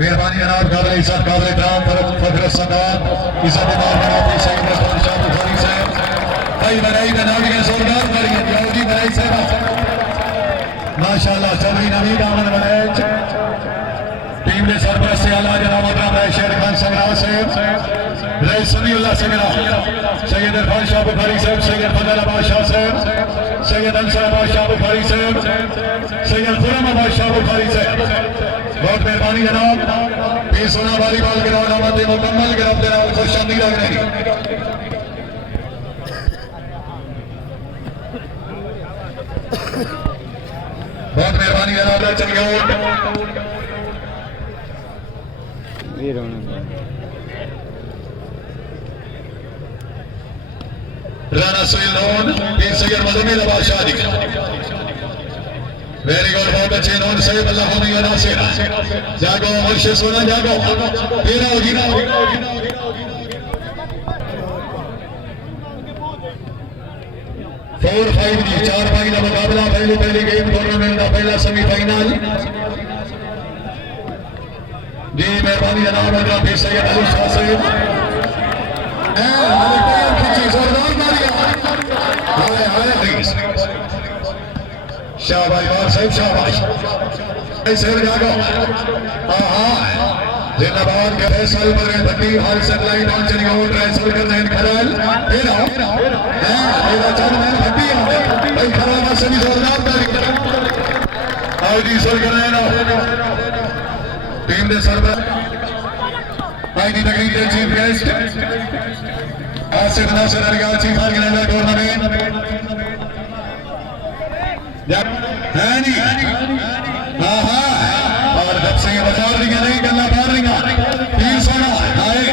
मेहरबानी जनाब काबिल इज्जत काबिल इकराम फखर सरदार इज्जत इमाम जनाब सैयद रसूल शाह बुखारी साहब भाई बनाई बनाई जोरदार करी जाओगी बनाई साहब माशाल्लाह चल रही नवी दामन बनाए टीम ने सरपरस्त आला जनाब मोहतरम रईस शेर खान संगराव साहब रईस समीउल्लाह संगराव सैयद इरफान शाह बुखारी साहब सैयद फजल अब्बास शाह साहब सैयद अंसर अब्बास शाह बुखारी साहब सैयद खुरम अब्बास शाह बुखारी साहब बहुत मेहरबानी जनाब ये सोना वॉलीबॉल ग्राउंड आमद मुकम्मल ग्राउंड जनाब खुश आमदीद लग रही बहुत मेहरबानी जनाब चल गया राना सुहेल नोन तीन सैयद मजमिल अब्बास शाह वेरी गुड बहुत अच्छे नोन सैयद अल्लाह हमी व नासिर जागो मुर्शिद सोना जागो तेरा होगी ना 4-5 जी 4-5 का मुकाबला पहली गेम टूर्नामेंट का पहला सेमीफाइनल जी मेहरबानी जनाब फिर सैयद अली शाह साहब शाबाश साहब शाबाश ऐसे जागो जिंदाबाद के फैसल पर भट्टी हाल सनलाइन ऑन चली गई ट्रांसफर करने इन खराल फिर आओ मेरा चल मैं भट्टी भाई खराल में सभी जोरदार ताली आओ जी सर कर रहे ना टीम दे सरवर आई दी तकरीर के चीफ गेस्ट आसिफ नासिर अरगा चीफ ऑर्गेनाइजर टूर्नामेंट है नहीं और जब से ये बचा रही है नहीं गल्ला मार रही तीन सोना आए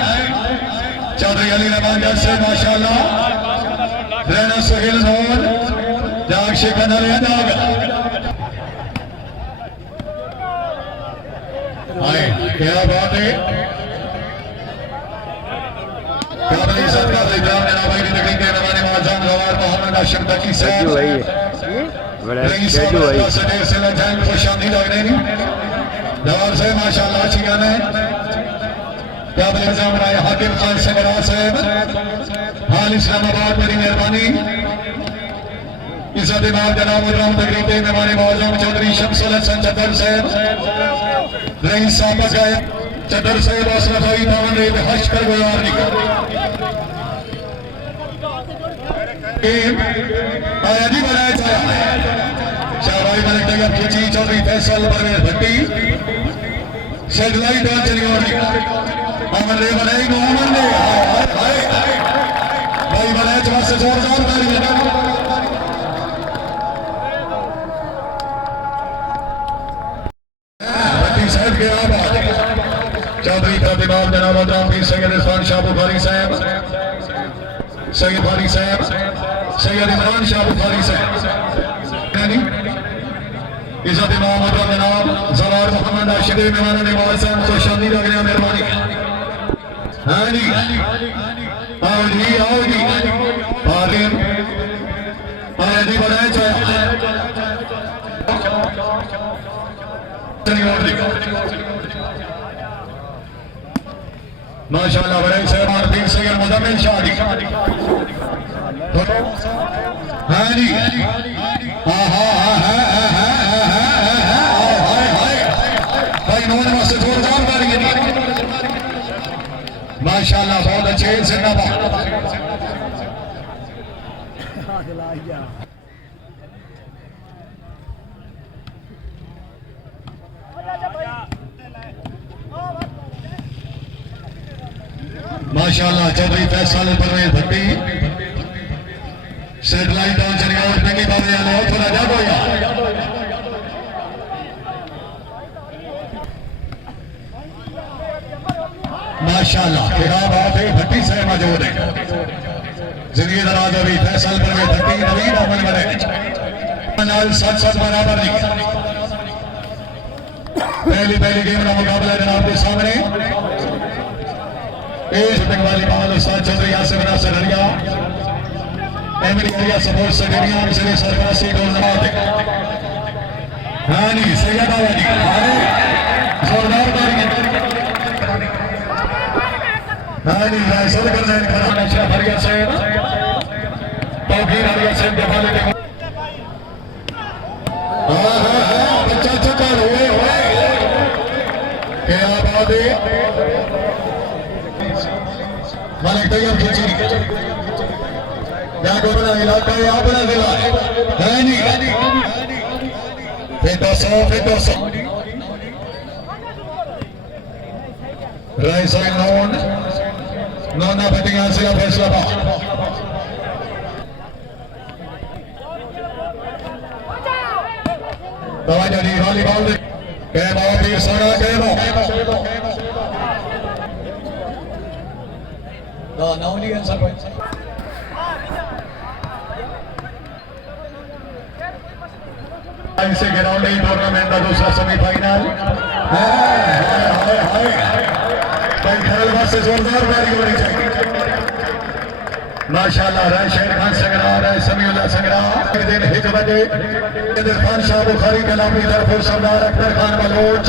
चौधरी अली रहमान जज से माशाल्लाह रैना सुहेल नोन जाग शिकन अली जाग आए क्या बात है काबिल इज्जत का इकराम जनाब भाई तकरीर के मेहमान मुअज्जम गवार मोहम्मद आशिफ तकी साहब खुशामदी लग रही जवाब से माशाल्लाह अच्छी गाना है काबिल इल्जाम राय हाकिम खान संगराव साहब हाल इस्लामाबाद मेरी मेहरबानी इज्जत इमाम जनाब मोहतरम तकरीर के मेहमान मुअज्जम चौधरी शमसुल हसन चद्दर साहब रईस साहब गायक चद्दर साहब असरफ भाई तावन रे हज कर गुजार निकल आया जी बनाया जाए शाहबाई मलिक नगर खिंची चौधरी फैसल परवेज भट्टी सेटेलाइट ऑन चली गई अमन रे बनाई गो अमन रे भाई बनाए जवाब से जोरदार ताली भट्टी साहब के आबाद चौधरी का दिमाग जनाब मोहतरम पीर सैयद इरफान शाह बुखारी साहब सैयद बुखारी साहब सैयद इमरान शाह बुखारी साहब इज्जत इमाम मोहतरम जनाब जवार मोहम्मद आशिफ मेहमानों ने मौसम को शामिल हो गया मेहरबानी हाँ जी आओ जी आदिम आया जी बनाए माशाल्लाह बड़े साहब और तीन सैयद मुजम्मिल शाह जी हाँ जी माशाल्लाह बहुत अच्छे जिंदाबाद माशाल्लाह चौधरी फैसल परवेज भट्टी सेटेलाइट ऑन चली और नंगी बाबे वाले थोड़ा जागो यार माशाल्लाह क्या बात है भट्टी साहब मौजूद है जिंदगी दराज अभी फैसल परवेज भट्टी नवीन अमन बने नाल 7-7 बराबर नहीं पहली गेम का मुकाबला जनाब के सामने शूटिंग वाली माल उस्ताद चौधरी यासिर नासिर हरिया एमडी हरिया सपोर्ट सेक्रेटरी से सरफराजी गोल नवाज हाँ जी सैयद आवाजी जोरदार हाँ जी फैसल कर रहे हैं अशरफ हरिया से तौकीर हरिया से दफाले देखो हाँ बच्चा चक्कर हुए क्या बात है मालिक तैयार खींची क्या को बना इलाका है आप बना दिला है नहीं फिर 200 राइट साइड नोना बैटिंग हासिल फैसलाबाद तवज्जो दी वॉलीबॉल कैम और भी सोना कैम no नहीं है सर से ग्राउंड ही टूर्नामेंट का दूसरा सेमीफाइनल खेल से जोरदार बैटिंग होनी चाहिए माशाल्लाह राय शेर खान संग्रह राय समीउल्लाह संग्रह दिन 1 बजे इरफान शाह बुखारी कलामी तरफ सरदार अख्तर खान बलोच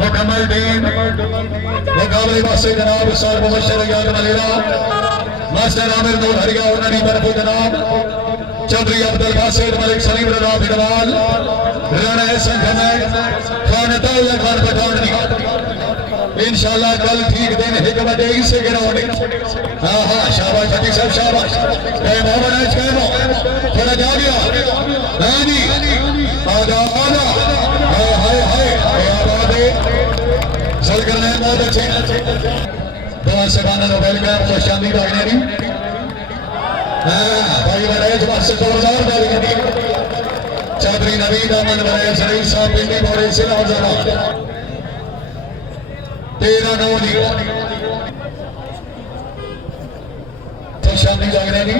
मुकम्मल टीम मुकाबले वास्ते जनाब उस्ताद मुबशर याद मलेरा मास्टर आमिर नूर हरिया उन्होंने तरफ जनाब चौधरी अब्दुल बासिर मलिक सलीम रजा बिरवाल राणा एहसन जमैद खान अताउल्लाह खान पठान इंशाल्लाह कल ठीक दिन 1 बजे इसे ग्राउंड हाँ हाँ शाबाश फती साहब शाबाश कैम हो बना कैम थोड़ा जा गया हाँ जी आजा आजा हाय हाय हाय क्या बात है चल कर रहे हैं बहुत अच्छे दुआ से बाना नो वेलकम खुश आमदीद आगनेरी भाई बनाए जब से जोरदार बैटिंग चौधरी नवीद अहमद बनाए शरीफ साहब पिंडी बोरे से नौजवान 13-9 शामिल जागरेनी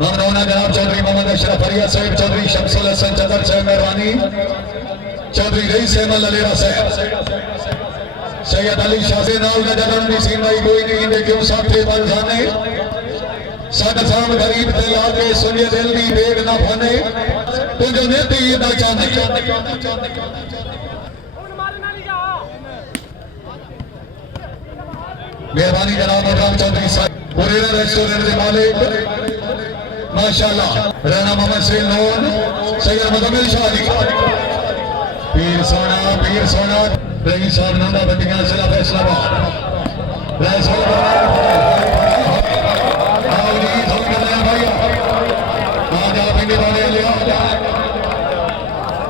ममनौना जनाब चौधरी मोहम्मद अशरफ हरिया साहब चौधरी शमसुल हसन चदर साहब मेहरबानी चौधरी रईस अहमद अलीरा साहब सैयद अली शाह से नाल का जगन भी सीमाई कोई नहीं दे क्यों साथे बलजाने साथ साम गरीब ते याद है सुनिए दिल दी बेग ना फाने तुझे नेती ना चाहने मेहरबानी जनाब अकरम चौधरी साहब पुरेरा रेस्टोरेंट के मालिक माशाल्लाह राणा मोहम्मद से नून सैयद मुदम्मिल शाह जी पीर सोना रही साहब नंदा बटिया जिला फैसलाबाद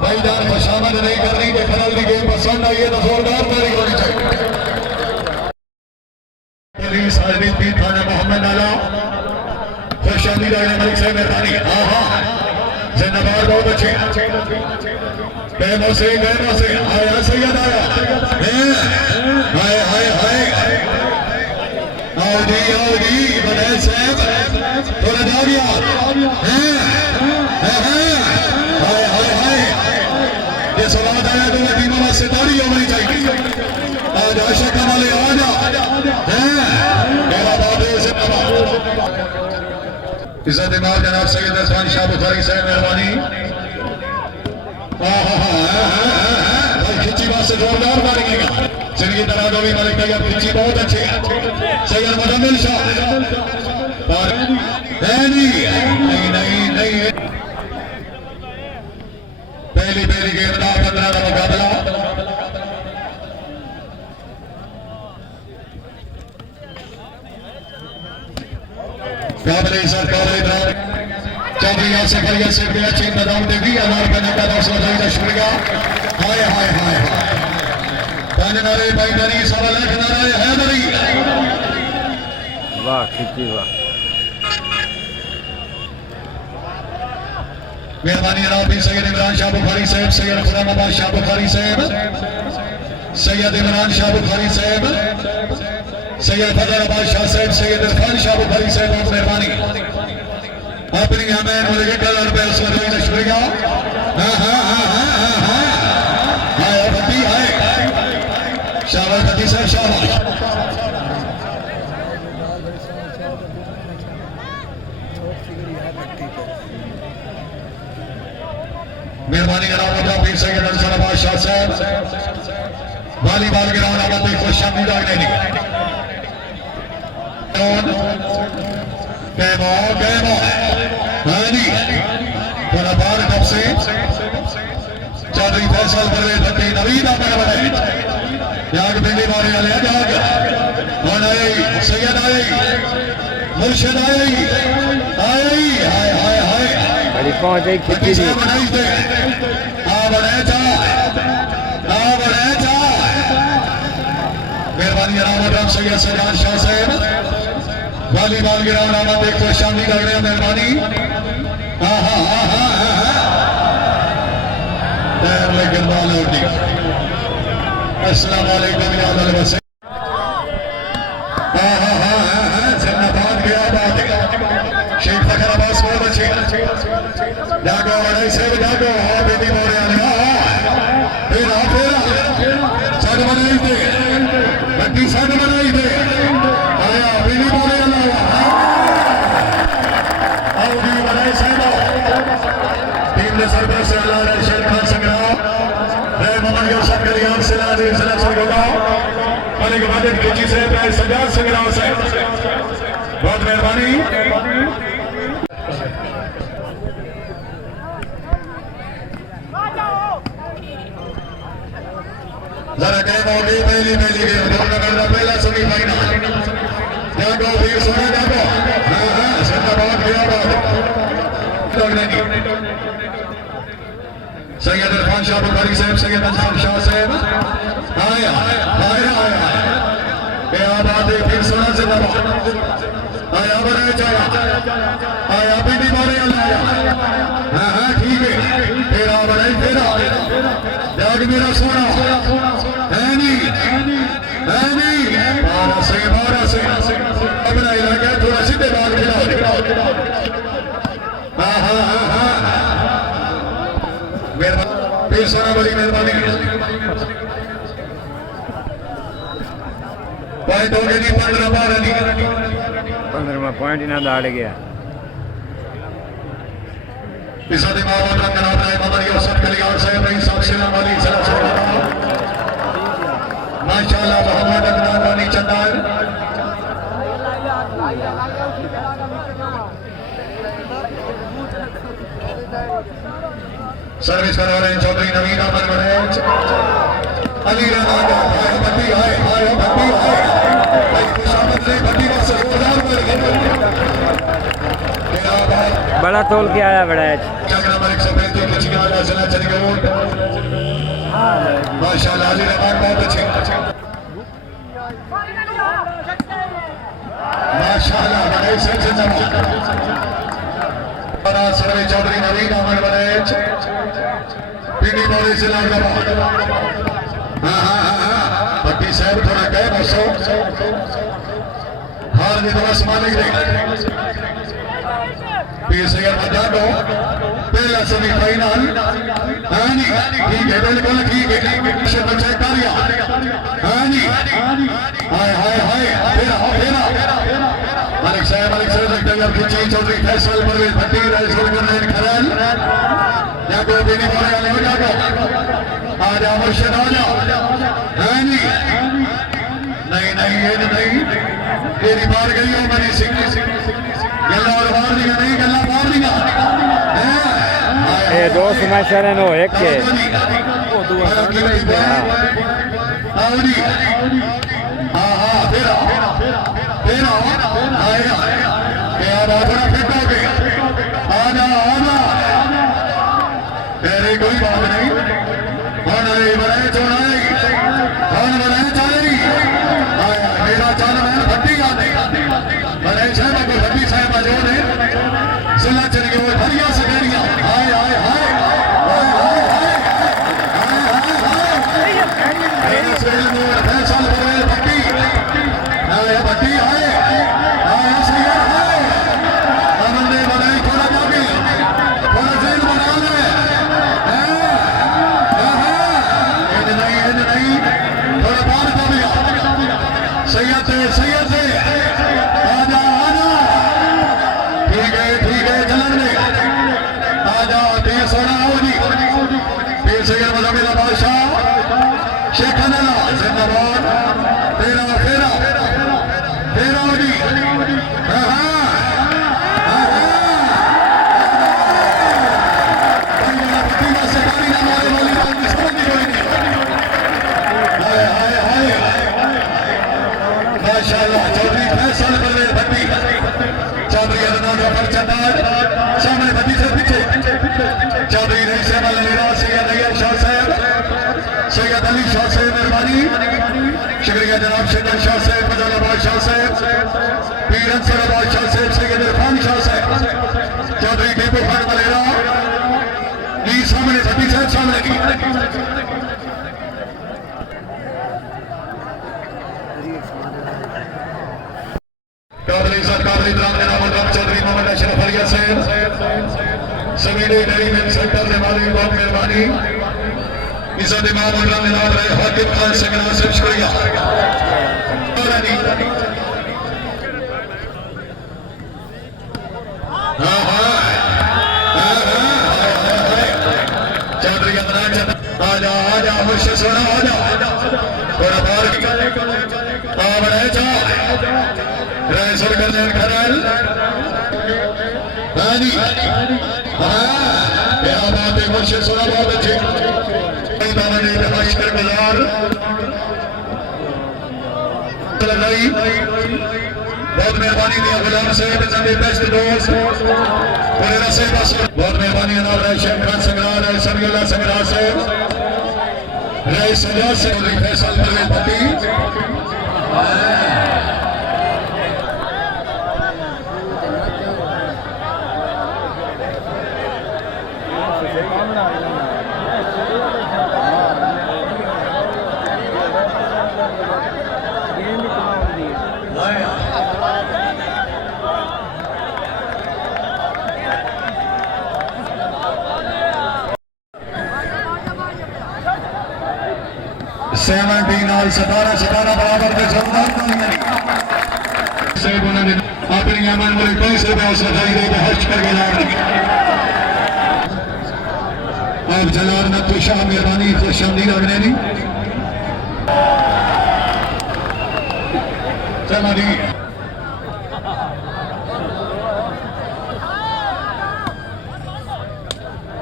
भाईजान खुशामद नहीं करनी कि खरल की गेम पसंद आई है तो जोरदार तारीख होनी चाहिए मोहम्मद आला खुश आमदीद मलिक साहब मेहरबानी हाँ हाँ जिंदाबाद बहुत अच्छे कैमों से आया सैयद आया हाय हाय हाय आओ जी बड़े साहब थोड़ा जा गया हाय हाय हाय ये सवाल आया तो टीमों में सितारी होनी चाहिए आज आशा कमाले आजा मेरा बाबू इज्जत इमाम जनाब सैयद अरफान शाह बुखारी साहब मेहरबानी खिंची बात से जोरदार मारेंगे जिनकी तरह जो भी मालिक तैयार खिंची बहुत अच्छे सैयद मुदम्मिल शाह नहीं पहली गेम का 15 का मुकाबला काबिल चौधरी यासिर हरिया से भी अच्छे इंतजाम देगी हमारे बने का दौसला का शुक्रिया हाय हाय हाय पानी नारे भाई दरी सारा लाख नारे है दरी वाह खिंची वाह मेहरबानी जनाब सैयद इमरान शाह बुखारी साहब सैयद खुर्रम अब्बास शाह बुखारी साहब सैयद इमरान शाह बुखारी साहब सैयद फजल अब्बास शाह साहब सैयद इरफान शाह बुखारी साहब बहुत मेहरबानी अपनी हमें मुझे कलर पे उसका शुक्रिया फती है शाबाश फती साहब शाबाश मेहरबानी जनाब पीर सैयद अनसर अब्बास शाह साहब वॉलीबॉल ग्राउंड आबादी को शामिल करने की गेमो हानी थोड़ा बार कब से चौधरी फैसल परवेज भट्टी नवीन आकर बने याग पिंडी मारे वाले जाग कौन आई सैयद आई मुर्शिद आई आई हाय हाय हाय बड़ी पहुंच गई खिच्ची दी बनाई दे आ बने जा मेहरबानी राम सैयद सजाद शाह साहब वॉलीबॉल ग्राउंड आना देखो शामिल कर रहे हैं मेहरबानी हाँ हाँ हाँ हाँ हाँ लेकिन अस्सलाम वालेकुम याद अलवसे हाँ हाँ हाँ हाँ हाँ जिन्नाबाद गया बात शेख फखर अब्बास बहुत अच्छे जागो बड़े से जागो हाँ बेटी मोरे आने फिर सद बनाई दे बट्टी सद बनाई दे आया बेटी मोरे आने आओ भी बनाए साहब टीम ने सरबराह से अल्लाह रशीद खान संग्राम मोहम्मद यूसुफ कलियाम सिलाजी जिला सरगोगा मलिक वाजिद खिची से सजाद संग्राम से बहुत मेहरबानी जरा गेम हो गई पहली गेम दोनों का पहला सेमीफाइनल जागो वीर सोना जागो हां हां जिंदाबाद गया बात सैयद इरफान शाह बुखारी साहब सैयद अंसार शाह साहब आया आया आया क्या बात है फिर सोना जिंदाबाद आया बड़े जाया आया पिंडी मारे आया हां हां ठीक है तेरा बड़े तेरा जाग मेरा सोना है नहीं बारह से अपना इलाका थोड़ा सीधे बाल खिलाओ हाँ हाँ हाँ हाँ फिर सोना बड़ी मेहरबानी पॉइंट हो गया नहीं 15 पॉइंट ना दाड़ गया इस दिमाग में रंग नाम है मोहम्मद यूसुफ कलियाम साहब रईस साहब सलाम वाली सलाम माशाअल्लाह मोहम्मद अदनान वाली चंदार सर्विस कर रहे हैं चौधरी नवीन अहमद बड़ेज अली रहमान भाई भट्टी आए आए भट्टी आए भाई खुशामद से भट्टी का सरदार बड़ा तोल के आया बड़ेज क्या नंबर 135 कुछ का चला चलेगा वो माशाअल्लाह अली रहमान बहुत अच्छे माशाअल्लाह बड़े से जिंदाबाद बड़ा सर्वे चौधरी नवीन अहमद बड़ेज पीडी बोली से लाजवाब हाँ हाँ हाँ हाँ भट्टी साहब थोड़ा गए बसो हार जी तो बस मालिक दे पीएसआर बता दो पहला सेमीफाइनल हाँ जी ठीक है बिल्कुल ठीक है शेर बच्चा कारिया हाँ जी हाय हाय हाय फेरा मालिक साहब डगर खिंची चौधरी फैसल परवेज भट्टी राइस कर रहे हैं खरल जागो बेनी बोले वाले हो जागो आ जाओ मुर्शिद आ जाओ हाँ जी नहीं नहीं ये नहीं तेरी बार गई हो मनी सिंह गल्ला और बाहर दिया नहीं गल्ला बाहर दिया ये दो स्मैशर है नो एक के आवड़ी हाँ हाँ फेरा आया क्या बात है फिट हो गई आना तेरी कोई बात नहीं कौन आई बनाए चौड़ाई कौन बनाए चाली आया मेरा चाल मैं भट्टी का नहीं बनाए साहब को भट्टी साहब जो ने जिला चल गए वो भरिया से गरिया हाय हाय हाय फैसल भट्टी आया भट्टी आए आया सैयद आए अमन ने बनाई थोड़ा जाके थोड़ा जेल बना ले नहीं थोड़ा बाहर का भी सैयद आजा ठीक है जलन में आजा तीर सोना हो जी फिर सैयद मजहबी बादशाह शेख जिंदाबाद तेरा फेरा तेरा जी माशाअल्लाह चौधरी फैसल परवेज भट्टी चौधरी अदनान जफर चंदाल सामने भट्टी से पीछे चौधरी रईस अहमद अलीरा सैयद अय्यब शाह साहब सैयद अली शाह साहब मेहरबानी शुक्रिया जनाब शेखर शाह साहब फजलाबाद शाह साहब पीर अंसराबाद शाह साहब सैयद इरफान शाह साहब चौधरी टीपू खान अलीरा जी सामने भट्टी साहब सामने की कादरी सरकार इतराम जनाब चौधरी मोहम्मद अशरफ अलिया साहब समीरे डेरी सेंटर से हमारी बहुत मेहरबानी इज्जत इमाम इतराम जनाब रहे हाकिम खान सगना साहब शुक्रिया चौधरी अदनान आजा आजा मुर्शिद सोना आजा थोड़ा बाहर आ बड़े जा रैसर कल्याण खरल हाजी क्या बात है मुर्शिद सोना बहुत अच्छे दामन नमस्कार गुजार लगाई बहुत मेहरबानी दिया गुलाम साहब मेरे बेस्ट दोस्त पूरे रसे बस बहुत मेहरबानी अनाब शेख खान संग्राल समीउल्लाह संग्राल साहब रईस अलिया से फैसल परवेज भट्टी सतारा सतारा बराबर में साहब उन्होंने अपनी अमन मुल्क पैसे में सफाई दे हर्ष करके आप जलाल नत्थु शाह मेहरबानी खुशआमदीद अगनेनी चमानी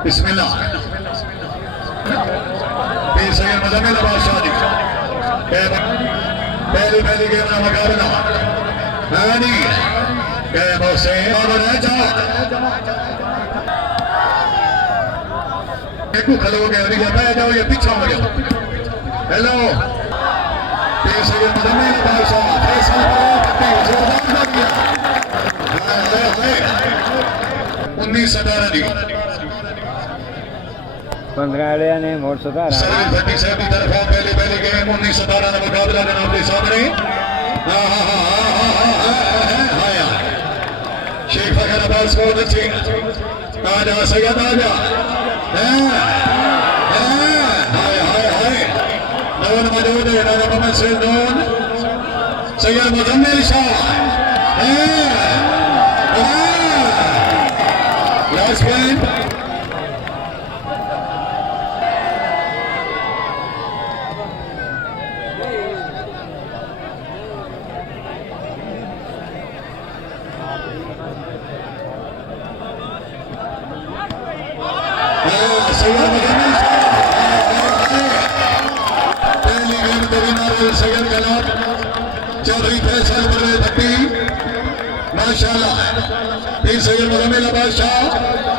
बिस्मिल्लाह सैयद मुजम्मिल बादशाह जी पहली पहली गेम का मुकाबला हानी गेम से और जाओ एक खड़े हो गए अभी बह जाओ ये पीछा हो गया हेलो सैयद मुजम्मिल बादशाह फैसल जोरदार किया 19-17 दी 15 ने मोड़ सुधारा भट्टी साहब की तरफ पहले पहले गेम 19-17 का मुकाबला जनाब के सामने शेख फखर अब्बास को अच्छी आजा सैयद आजा नवन मौजूद है राजा मोहम्मद सैयद नून सैयद मुजम्मिल शाह लास्ट पॉइंट चौधरी फैसल परवेज भट्टी माशाअल्लाह फिर सैयद मुजम्मिल बादशाह